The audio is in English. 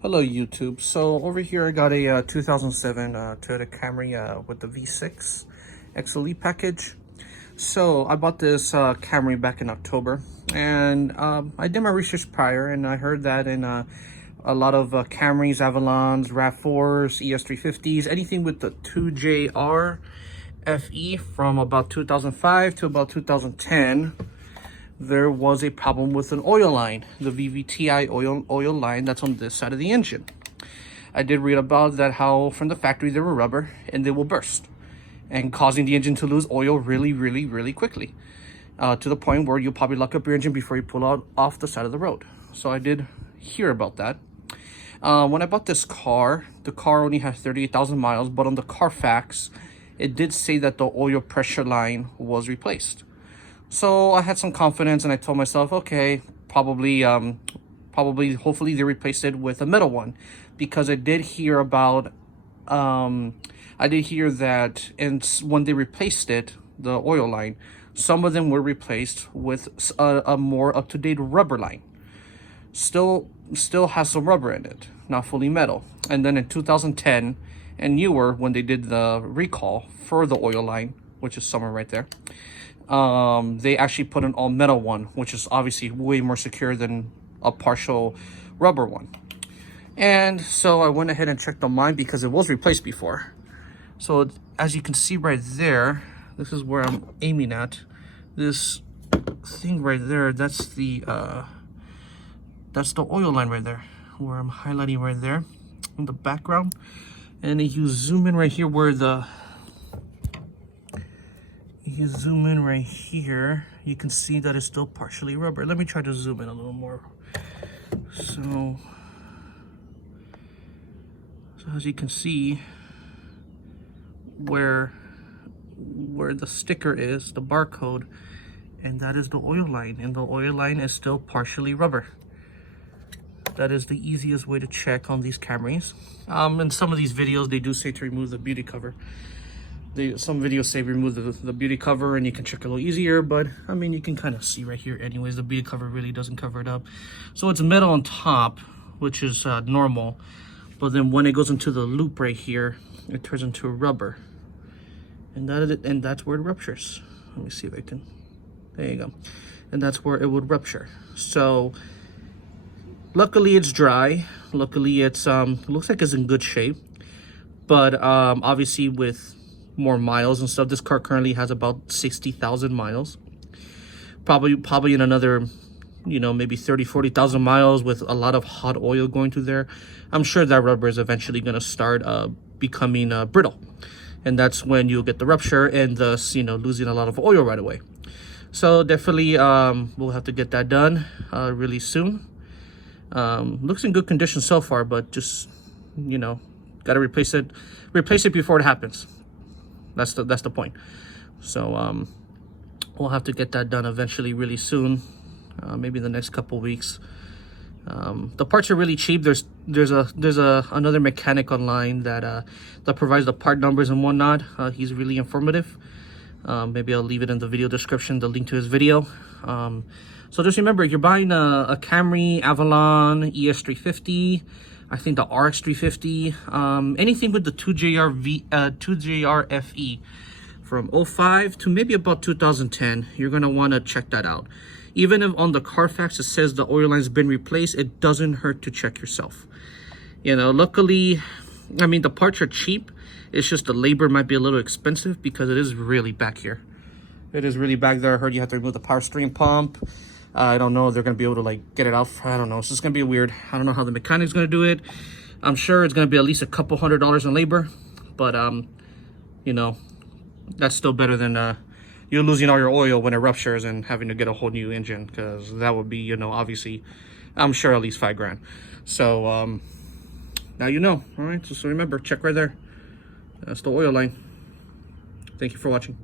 Hello YouTube. So over here I got a 2007 Toyota Camry with the V6 XLE package. So I bought this Camry back in October, and I did my research prior, and I heard that in a lot of Camrys, Avalons, RAV4s, ES350s, anything with the 2GR-FE from about 2005 to about 2010, there was a problem with an oil line, the VVTI oil line that's on this side of the engine. I did read about that, how from the factory they were rubber and they will burst, and causing the engine to lose oil really quickly, to the point where you'll probably lock up your engine before you pull out off the side of the road. So I did hear about that. When I bought this car, the car only had 38,000 miles, but on the Carfax, it did say that the oil pressure line was replaced. So I had some confidence, and I told myself, okay, hopefully they replaced it with a metal one, because I did hear about, that, and when they replaced it, the oil line, some of them were replaced with a more up-to-date rubber line. Still has some rubber in it, not fully metal. And then in 2010 and newer, when they did the recall for the oil line, which is somewhere right there, they actually put an all metal one, which is obviously way more secure than a partial rubber one. And so I went ahead and checked on mine because it was replaced before. So as you can see right there, this is where I'm aiming at. This thing right there, that's the oil line right there, where I'm highlighting right there in the background. And if you zoom in right here where you zoom in right here, you can see that it's still partially rubber. Let me try to zoom in a little more. So as you can see, where the sticker is, the barcode, and that is the oil line, and the oil line is still partially rubber. That is the easiest way to check on these Camrys. In some of these videos, they do say to remove the beauty cover. Some videos say remove the beauty cover and you can check a little easier, but I mean, you can kind of see right here anyways, the beauty cover really doesn't cover it up. So it's metal on top, which is normal, but then when it goes into the loop right here, it turns into rubber, and that's where it ruptures. Let me see if I can, there you go. And that's where it would rupture. So luckily it's dry, luckily it's looks like it's in good shape, but obviously with more miles and stuff, this car currently has about 60,000 miles, probably in another, maybe 30-40,000 miles with a lot of hot oil going through there, I'm sure that rubber is eventually going to start becoming brittle, and that's when you'll get the rupture and thus losing a lot of oil right away. So definitely we'll have to get that done really soon. Looks in good condition so far, but just gotta replace it before it happens. That's the point. So we'll have to get that done eventually really soon, maybe in the next couple weeks. The parts are really cheap. There's another mechanic online that provides the part numbers and whatnot. He's really informative. Maybe I'll leave it in the video description, the link to his video. So just remember, you're buying a Camry, Avalon, ES350, I think the RX350, anything with the 2GR-FE from 05 to maybe about 2010, you're going to want to check that out. Even if on the Carfax it says the oil line's been replaced, it doesn't hurt to check yourself. Luckily, I mean, the parts are cheap. It's just the labor might be a little expensive because it is really back here. It is really back there. I heard you have to remove the power steering pump. I don't know if they're going to be able to get it out. I don't know. It's just going to be weird. I don't know how the mechanic's going to do it. I'm sure it's going to be at least a couple $100s in labor. But, that's still better than you losing all your oil when it ruptures and having to get a whole new engine. Because that would be, obviously, I'm sure at least $5,000. So, now you know. All right. So remember, check right there. That's the oil line. Thank you for watching.